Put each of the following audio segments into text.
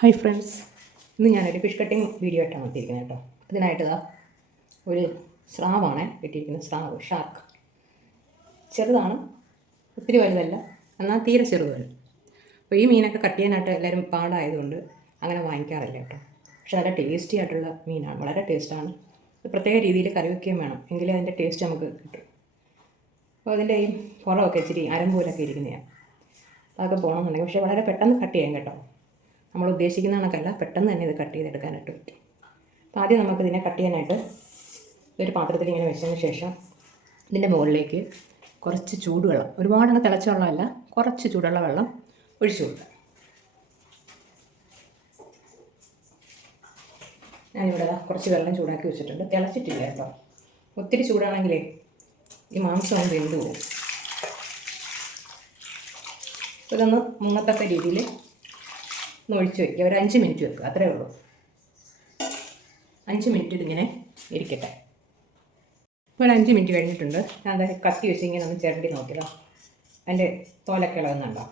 Hi friends ഇന്ന് ഞാനൊരു fish cutting video ആയിട്ടാണ് എത്തിയിരിക്കുന്നത് കേട്ടോ ഇതിനായിട്ട് ഇതാ ഒരു സ്രാവാണ് കിട്ടിയിരിക്കുന്നത് സ്രാവ് ഷാർക്ക് ചെറുതാണ് ഒത്തിരി വലുതല്ല എന്നാൽ തീരെ ചെറുതല്ല. അപ്പോൾ ഈ മീനൊക്കെ കട്ട് ചെയ്യാനായിട്ട് എല്ലാവരും പാടായതുകൊണ്ട് അങ്ങനെ വാങ്ങിക്കാറില്ല കേട്ടോ പക്ഷെ നല്ല ടേസ്റ്റി ആയിട്ടുള്ള മീനാണ് വളരെ ടേസ്റ്റാണ് പ്രത്യേക രീതിയിൽ കറി വയ്ക്കുകയും വേണം എങ്കിലേ അതിന്റെ ടേസ്റ്റ് നമുക്ക് കിട്ടും. അപ്പോൾ അതിന്റെ ഈ കുറവൊക്കെ ഇച്ചിരി അരമ്പൂലൊക്കെ ഇരിക്കുന്നതാണ് അതൊക്കെ പോകണമെന്നുണ്ടെങ്കിൽ പക്ഷേ വളരെ പെട്ടെന്ന് കട്ട് ചെയ്യാം കേട്ടോ. നമ്മൾ ഉദ്ദേശിക്കുന്ന കണക്കല്ല പെട്ടെന്ന് തന്നെ ഇത് കട്ട് ചെയ്തെടുക്കാനായിട്ട് പറ്റും. അപ്പോൾ ആദ്യം നമുക്കിതിനെ കട്ട് ചെയ്യാനായിട്ട് ഒരു പാത്രത്തിൽ ഇങ്ങനെ വെച്ചതിന് ശേഷം ഇതിന്റെ മുകളിലേക്ക് കുറച്ച് ചൂടുവെള്ളം ഒരുപാട് അങ്ങ് തിളച്ച വെള്ളമല്ല കുറച്ച് ചൂടുള്ള വെള്ളം ഒഴിച്ചു കൊടുക്കുക. ഞാനിവിടെ കുറച്ച് വെള്ളം ചൂടാക്കി വെച്ചിട്ടുണ്ട്. തിളച്ചിട്ടില്ല കേട്ടോ. ഒത്തിരി ചൂടാണെങ്കിലേ ഈ മാംസം ഒന്ന് വെന്ത് പോകും. ഇതൊന്ന് മുങ്ങത്തക്ക രീതിയിൽ ഒന്ന് ഒഴിച്ച് വയ്ക്കുക. ഒരു അഞ്ച് മിനിറ്റ് വെക്കുക അത്രേ ഉള്ളൂ. അഞ്ച് മിനിറ്റ് ഇതിങ്ങനെ ഇരിക്കട്ടെ. ഇപ്പോൾ അഞ്ച് മിനിറ്റ് കഴിഞ്ഞിട്ടുണ്ട്. ഞാൻ എന്താ കത്തി വെച്ച് ഇങ്ങനെ ഒന്ന് ചിരണ്ടി നോക്കിയതാ. അതിന്റെ തോലൊക്കെ ഇളകുന്നുണ്ടോ?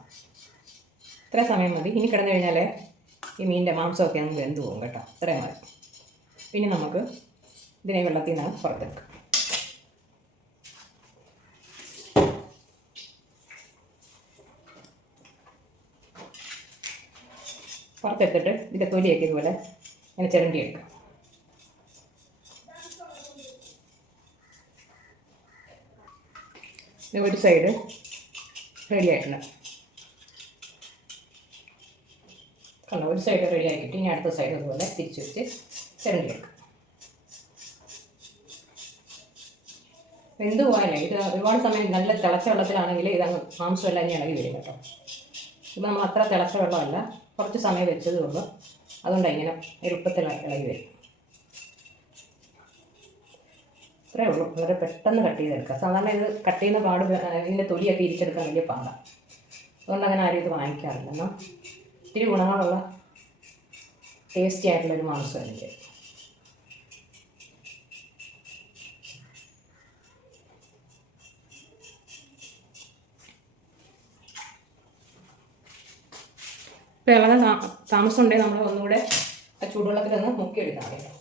ഇത്ര സമയം മതി. ഇനി കിടന്നു കഴിഞ്ഞാൽ ഈ മീനിന്റെ മാംസമൊക്കെ അങ്ങ് വെന്ത് പോകും കേട്ടോ. ഇത്രയും മതി. പിന്നെ നമുക്ക് ഇതിനെ വെള്ളത്തിൽ നിന്ന് പുറത്തെടുക്കുക പുറത്തെടുത്തിട്ട് ഇതിന്റെ തൊലിയൊക്കെ ഇതുപോലെ ഇങ്ങനെ ചിരണ്ടി എടുക്കുക ഇത് ഒരു സൈഡ് റെഡി ആയിട്ടുണ്ട്. കണ്ടോ? ഒരു സൈഡ് റെഡി ആക്കിയിട്ട് ഇനി അടുത്ത സൈഡ് അതുപോലെ തിരിച്ചു വെച്ച് ചിരണ്ടി എടുക്കുക എന്ത് പോയാലേ ഇത് ഒരുപാട് സമയം നല്ല തിളച്ച വെള്ളത്തിലാണെങ്കിൽ ഇതങ്ങ് മാംസമെല്ലാം ഇനി ഇളകി വരും കേട്ടോ. ഇപ്പം നമ്മൾ അത്ര തിളച്ച വെള്ളമല്ല. കുറച്ച് സമയം വെച്ചതേ ഉള്ളൂ. അതുകൊണ്ട് ഇങ്ങനെ എളുപ്പത്തിൽ ഇളകി വരും. ഇത്രയേ ഉള്ളൂ. വളരെ പെട്ടെന്ന് കട്ട് ചെയ്തെടുക്കുക. സാധാരണ ഇത് കട്ട് ചെയ്യുന്ന പാട് ഇതിന്റെ തൊലിയൊക്കെ ഇരിച്ചെടുക്കാൻ വലിയ പാടാണ് അതുകൊണ്ട് അങ്ങനെ ആരും ഇത് വാങ്ങിക്കാറില്ല. എന്നാൽ ഇത്തിരി ഗുണങ്ങളുള്ള ടേസ്റ്റി ആയിട്ടുള്ളൊരു മാംസം എനിക്ക്. ഇളകാൻ താമസം ഉണ്ടെങ്കിൽ നമ്മൾ ഒന്നുകൂടെ ചൂടുവെള്ളത്തിൽ ഒന്ന് മുക്കിയെടുക്കാം കേട്ടോ.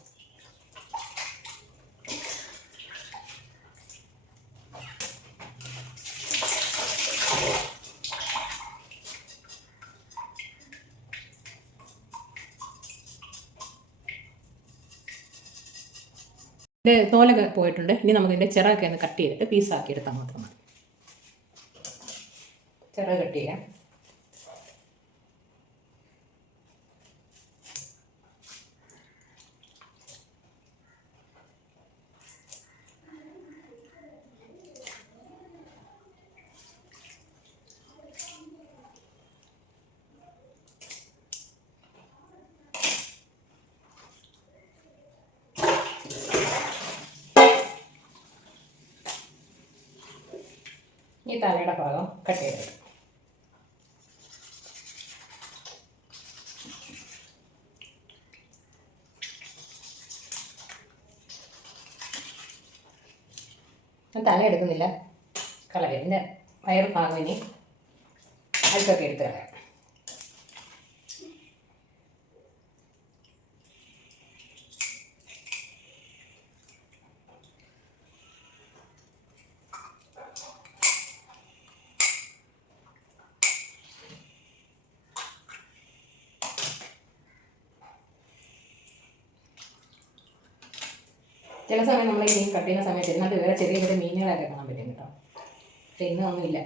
ഇതിന്റെ തോലൊക്കെ പോയിട്ടുണ്ട്. ഇനി നമുക്കിതിന്റെ ചിറകൊക്കെ ഒന്ന് കട്ട് ചെയ്തിട്ട് പീസാക്കി എടുത്താൽ മാത്രം മതി. ചിറക് കട്ട് ചെയ്യാം. ഈ തലയുടെ ഭാഗം കട്ട് ചെയ്തെടുക്കും തല എടുക്കുന്നില്ല. കളയാം എന്റെ വയർ ഭാഗം ഇനി അടുത്തൊക്കെ എടുത്ത് കളയാം. ചില സമയം നമ്മൾ മീൻ കട്ട് ചെയ്യുന്ന സമയത്ത് ഇതിനകത്ത് വേറെ ചെറിയ ചെറിയ മീനുകളൊക്കെ കാണാൻ പറ്റും കേട്ടോ. പക്ഷെ ഇന്നൊന്നുമില്ല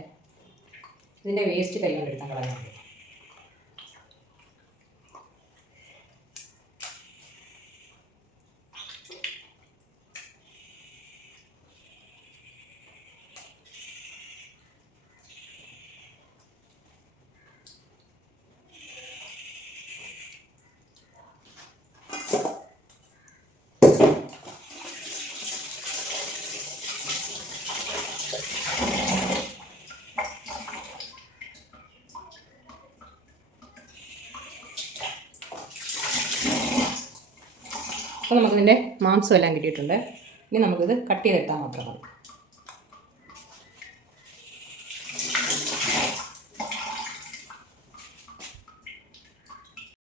ഇതിന്റെ വേസ്റ്റ് കൈ കൊണ്ട് എടുക്കാൻ നമുക്കിതിന്റെ മാംസം എല്ലാം കിട്ടിയിട്ടുണ്ട്. ഇനി നമുക്കിത് കട്ട് ചെയ്തെടുത്താൽ മാത്രമാണ്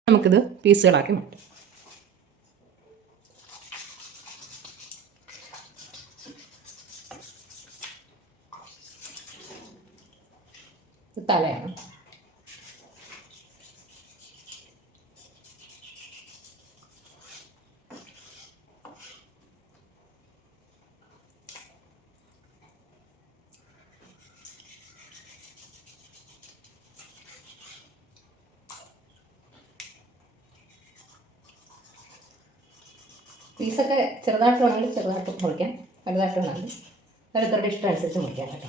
നമുക്കിത് പീസുകളാക്കി മാറ്റാം ഇത് തലയാണ് പീസൊക്കെ ചെറുതായിട്ട് വേണമെങ്കിൽ ചെറുതായിട്ട് മുറിക്കാം വലുതായിട്ട് വേണമെങ്കിൽ ഓരോരുത്തരുടെ ഇഷ്ടം അനുസരിച്ച് മുറിക്കാം കേട്ടോ.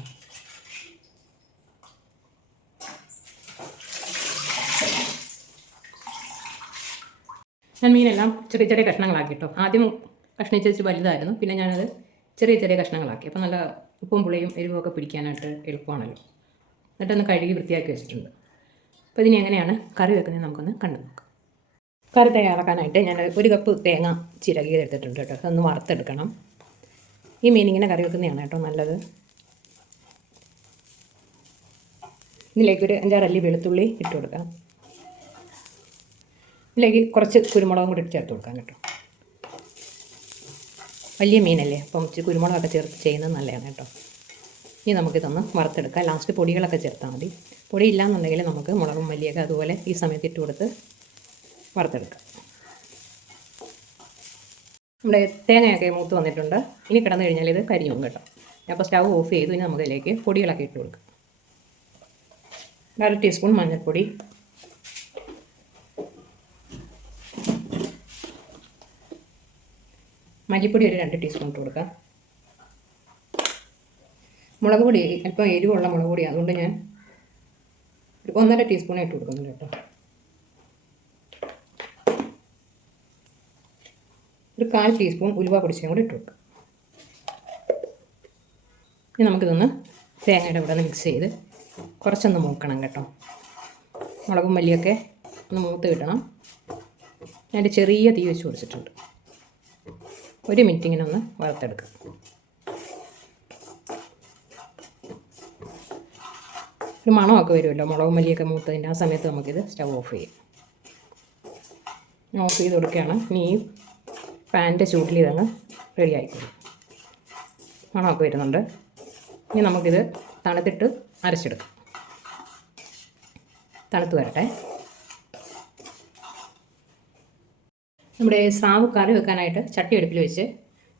ഞാൻ മീനെല്ലാം ചെറിയ ചെറിയ കഷ്ണങ്ങളാക്കി കേട്ടോ. ആദ്യം കഷ്ണിച്ച് വലുതായിരുന്നു പിന്നെ ഞാനത് ചെറിയ ചെറിയ കഷ്ണങ്ങളാക്കി. അപ്പോൾ നല്ല ഉപ്പും പുളിയും എരിവും ഒക്കെ പിടിക്കാനായിട്ട് എളുപ്പമാണല്ലോ. എന്നിട്ടൊന്ന് കഴുകി വൃത്തിയാക്കി വെച്ചിട്ടുണ്ട്. അപ്പോൾ ഇതിന് എങ്ങനെയാണ് കറി വെക്കുന്നത് നമുക്കൊന്ന് കണ്ടു നോക്കാം കറി തയ്യാറാക്കാനായിട്ട് ഞാൻ ഒരു കപ്പ് തേങ്ങ ചിരകി എടുത്തിട്ടുണ്ട് കേട്ടോ. അതൊന്ന് വറുത്തെടുക്കണം. ഈ മീൻ ഇങ്ങനെ കറി വെക്കുന്നതാണ് കേട്ടോ നല്ലത്. ഇതിലേക്ക് ഒരു അഞ്ചാറ് അല്ലി വെളുത്തുള്ളി ഇട്ട് കൊടുക്കാം. ഇതിലേക്ക് കുറച്ച് കുരുമുളകും കൂടി ചേർത്ത് കൊടുക്കാം കേട്ടോ. വലിയ മീനല്ലേ അപ്പം കുരുമുളകൊക്കെ ചേർത്ത് ചെയ്യുന്നത് നല്ലതാണ് കേട്ടോ. ഇനി നമുക്കിതൊന്ന് വറുത്തെടുക്കാം. ലാസ്റ്റ് പൊടികളൊക്കെ ചേർത്താൽ മതി. പൊടി ഇല്ലാന്നുണ്ടെങ്കിൽ നമുക്ക് മുളകും മല്ലിയൊക്കെ അതുപോലെ ഈ സമയത്ത് ഇട്ട് കൊടുത്ത് വറുത്തെടുക്കാം. നമ്മുടെ തേങ്ങയൊക്കെ മൂത്ത് വന്നിട്ടുണ്ട്. ഇനി കിടന്നു കഴിഞ്ഞാൽ ഇത് കരിയും കേട്ടോ. അപ്പോൾ സ്റ്റവ് ഓഫ് ചെയ്തു. ഇനി നമുക്കതിലേക്ക് പൊടികളൊക്കെ ഇട്ട് കൊടുക്കാം. അര ടീസ്പൂൺ മഞ്ഞൾപ്പൊടി. മല്ലിപ്പൊടി ഒരു രണ്ട് ടീസ്പൂൺ ഇട്ട് കൊടുക്കാം. മുളക് പൊടി അല്പം എരിവുള്ള മുളക് പൊടി. അതുകൊണ്ട് ഞാൻ ഒന്നര ടീസ്പൂൺ ഇട്ട് കൊടുക്കുന്നുണ്ട് കേട്ടോ. ഒരു കാൽ ടീസ്പൂൺ ഉലുവ പൊടിച്ചും കൂടി ഇട്ടു കൊടുക്കാം ഇനി നമുക്കിതൊന്ന് തേങ്ങയുടെ കൂടെ മിക്സ് ചെയ്ത് കുറച്ചൊന്ന് മൂക്കണം കേട്ടോ. മുളകും മല്ലിയൊക്കെ ഒന്ന് മൂത്ത് കിട്ടണം. ഞാൻ ചെറിയ തീ വെച്ച് കൊടുത്തിട്ടുണ്ട് ഒരു മിനിറ്റ് ഇങ്ങനെ ഒന്ന് വറുത്തെടുക്കാം. ഒരു മണമൊക്കെ വരുമല്ലോ മുളകും മല്ലിയൊക്കെ മൂത്തതിന്റെ ആ സമയത്ത് നമുക്കിത് സ്റ്റവ് ഓഫ് ചെയ്യാം. ഓഫ് ചെയ്ത് കൊടുക്കുകയാണ്. ഇനി ഈ പാന്റെ ചൂട്ടിൽ ഇതങ്ങ് റെഡി ആയിക്കോളും മണമൊക്കെ വരുന്നുണ്ട്. ഇനി നമുക്കിത് തണുത്തിട്ട് അരച്ചെടുക്കാം. തണുത്ത് വരട്ടെ. നമ്മുടെ സ്രാവ് കറി വെക്കാനായിട്ട് ചട്ടി അടുപ്പിൽ വെച്ച്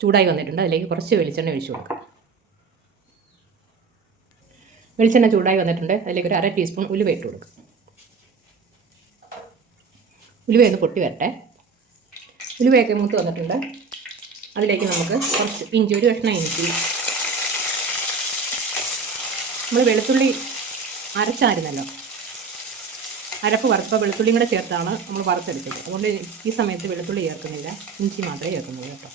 ചൂടായി വന്നിട്ടുണ്ട്. അതിലേക്ക് കുറച്ച് വെളിച്ചെണ്ണ ഒഴിച്ചു കൊടുക്കാം. വെളിച്ചെണ്ണ ചൂടായി വന്നിട്ടുണ്ട്. അതിലേക്ക് ഒരു അര ടീസ്പൂൺ ഉലുവ ഇട്ട് കൊടുക്കും. ഉലുവ ഒന്ന് പൊട്ടി വരട്ടെ. ഉലുവയൊക്കെ മൂത്ത് വന്നിട്ടുണ്ട്. അതിലേക്ക് നമുക്ക് കുറച്ച് ഇഞ്ചി ഒരു കഷ്ണം ഇഞ്ചി. നമ്മൾ വെളുത്തുള്ളി അരച്ചായിരുന്നല്ലോ. അരപ്പ് വറുത്ത വെളുത്തുള്ളിയും കൂടെ ചേർത്താണ് നമ്മൾ വറുത്തെടുത്തത്. അതുകൊണ്ട് ഈ സമയത്ത് വെളുത്തുള്ളി ചേർക്കുന്നില്ല. ഇഞ്ചി മാത്രമേ ചേർക്കുന്നുള്ളൂ കേട്ടോ.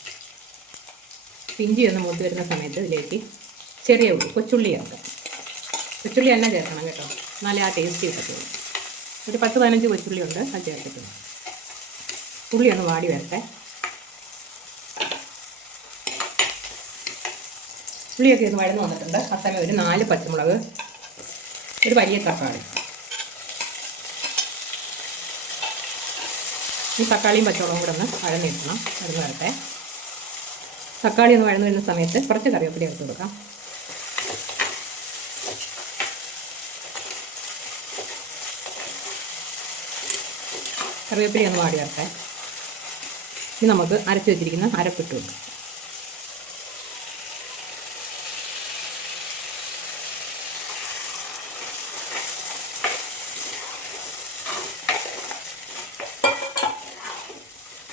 ഇഞ്ചി ഒന്ന് മൂത്ത് വരുന്ന സമയത്ത് ഇതിലേക്ക് ചെറിയ ഉള്ളി കൊച്ചുള്ളി ചേർക്കാം. കൊച്ചുള്ളി തന്നെ ചേർക്കണം കേട്ടോ. എന്നാലേ ആ ടേസ്റ്റ് കിട്ടത്തുള്ളൂ. ഒരു പത്ത് പതിനഞ്ച് കൊച്ചുള്ളി ഉണ്ട് അത് ചേർത്തിട്ടുണ്ട്. ഉള്ളി ഒന്ന് വാടി വരട്ടെ. ഉള്ളിയൊക്കെ ഒന്ന് വഴന്ന് വന്നിട്ടുണ്ട്. ആ സമയം ഒരു നാല് പച്ചമുളക് ഒരു വലിയ തക്കാളി. ഈ തക്കാളിയും പച്ചമുളകും കൂടെ ഒന്ന് വഴന്നിടണം വഴന്ന് വരട്ടെ. തക്കാളി ഒന്ന് വഴന്ന് വരുന്ന സമയത്ത് കുറച്ച് കറിവേപ്പില എടുത്ത് കൊടുക്കാം. കറിവേപ്പില ഒന്ന് വാടി വരട്ടെ. ഇനി നമുക്ക് അരച്ച് വെച്ചിരിക്കുന്ന അരപ്പിട്ട്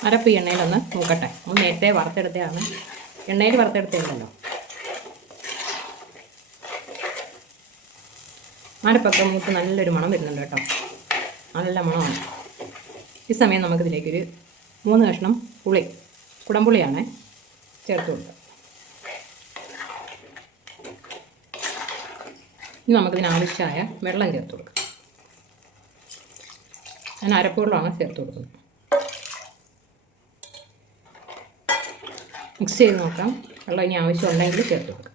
അരപ്പ് ഈ എണ്ണയിലൊന്ന് നോക്കട്ടെ ഒന്ന് നേരത്തെ വറുത്തെടുത്തതാണ്. എണ്ണയിൽ വറുത്തെടുത്തതല്ലോ അരപ്പൊക്കെ മൂത്ത് നല്ലൊരു മണം വരുന്നുണ്ട് കേട്ടോ. നല്ല മണമാണ്. ഈ സമയം നമുക്കിതിലേക്കൊരു മൂന്ന് കഷ്ണം പുളി കുടംപുളിയാണ് ചേർത്ത് കൊടുക്കുക ഇനി നമുക്കിതിനാവശ്യമായ വെള്ളം ചേർത്ത് കൊടുക്കാം ഞാൻ അരപ്പുവെള്ളമാണ് ചേർത്ത് കൊടുക്കുന്നത് മിക്സ് ചെയ്ത് നോക്കാം. വെള്ളം ഇനി ആവശ്യമുണ്ടെങ്കിൽ ചേർത്ത് കൊടുക്കാം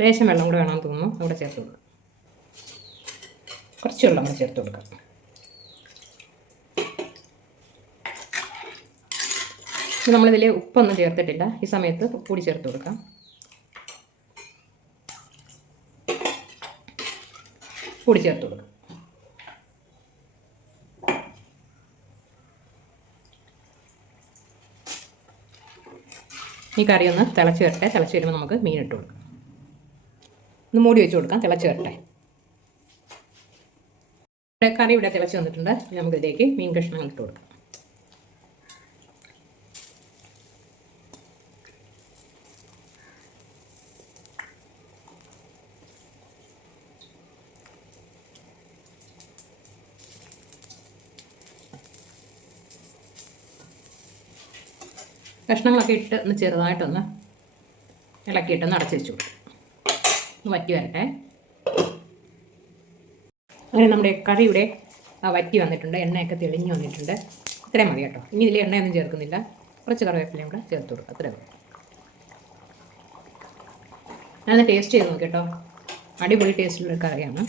ലേശം വെള്ളം കൂടെ വേണമെന്ന് തോന്നുന്നു. അവിടെ ചേർത്ത് കൊടുക്കാം. കുറച്ച് വെള്ളം കൂടെ ചേർത്ത് കൊടുക്കാം. നമ്മളിതിൽ ഉപ്പൊന്നും ചേർത്തിട്ടില്ല. ഈ സമയത്ത് കൂടി ചേർത്ത് കൊടുക്കാം. കൂടി ചേർത്ത് കൊടുക്കാം. ഈ കറി ഒന്ന് തിളച്ച് വരട്ടെ. തിളച്ച് വരുമ്പോൾ നമുക്ക് മീൻ ഇട്ട് കൊടുക്കാം. ഒന്ന് മൂടി വെച്ച് കൊടുക്കാം തിളച്ച് വരട്ടെ. ഇവിടെ കറി ഇവിടെ തിളച്ച് വന്നിട്ടുണ്ട്. ഇനി നമുക്ക് ഇതിലേക്ക് മീൻ കഷ്ണങ്ങൾ ഇട്ട് കൊടുക്കാം. കഷ്ണങ്ങളൊക്കെ ഇട്ട് ഒന്ന് ചെറുതായിട്ടൊന്ന് ഇളക്കിയിട്ടൊന്ന് അടച്ചു വെച്ചു കൊടുക്കും. വറ്റി വരട്ടെ അങ്ങനെ നമ്മുടെ കറി ഇവിടെ ആ വറ്റി വന്നിട്ടുണ്ട് എണ്ണയൊക്കെ തെളിഞ്ഞു വന്നിട്ടുണ്ട്. ഇത്രയും മതി കേട്ടോ. ഇനി ഇതിൽ എണ്ണയൊന്നും ചേർക്കുന്നില്ല. കുറച്ച് കറിവേപ്പിലയും കൂടെ ചേർത്ത് കൊടുക്കുക അത്രയും മതി ഞാനൊന്ന് ടേസ്റ്റ് ചെയ്ത് നോക്കി കേട്ടോ. അടിപൊളി ടേസ്റ്റുള്ളൊരു കറിയാണ്.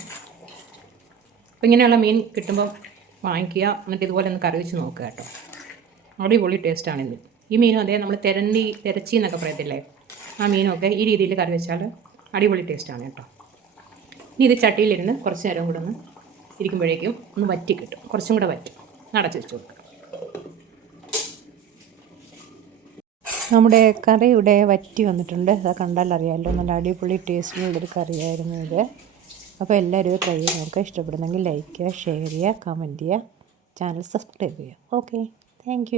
അപ്പോൾ ഇങ്ങനെയുള്ള മീൻ കിട്ടുമ്പോൾ വാങ്ങിക്കുക. എന്നിട്ട് ഇതുപോലെ ഒന്ന് കറി വെച്ച് നോക്കുക കേട്ടോ. അടിപൊളി ടേസ്റ്റാണിത് ഈ മീനും അതേ നമ്മൾ തിരണ്ടി തിരച്ചി എന്നൊക്കെ പറയത്തില്ലേ? ആ മീനൊക്കെ ഈ രീതിയിൽ കറി വെച്ചാൽ അടിപൊളി ടേസ്റ്റാണ് കേട്ടോ. ഇനി ഇത് ചട്ടിയിലിരുന്ന് കുറച്ച് നേരം കൂടെ ഒന്ന് ഇരിക്കുമ്പോഴേക്കും ഒന്ന് വറ്റി കിട്ടും. കുറച്ചും കൂടെ വറ്റും. അടച്ച് വെച്ച് കൊടുക്കുക നമ്മുടെ കറിയുടെ വറ്റി വന്നിട്ടുണ്ട്. അത് കണ്ടാൽ അറിയാമല്ലോ നല്ല അടിപൊളി ടേസ്റ്റിലുള്ളൊരു കറിയായിരുന്നു ഇത്. അപ്പോൾ എല്ലാവരും ട്രൈ ചെയ്ത് നോക്കുക. ഇഷ്ടപ്പെടുന്നെങ്കിൽ ലൈക്ക് ചെയ്യുക ഷെയർ ചെയ്യുക കമന്റ് ചെയ്യുക. ചാനൽ സബ്സ്ക്രൈബ് ചെയ്യുക. Okay thank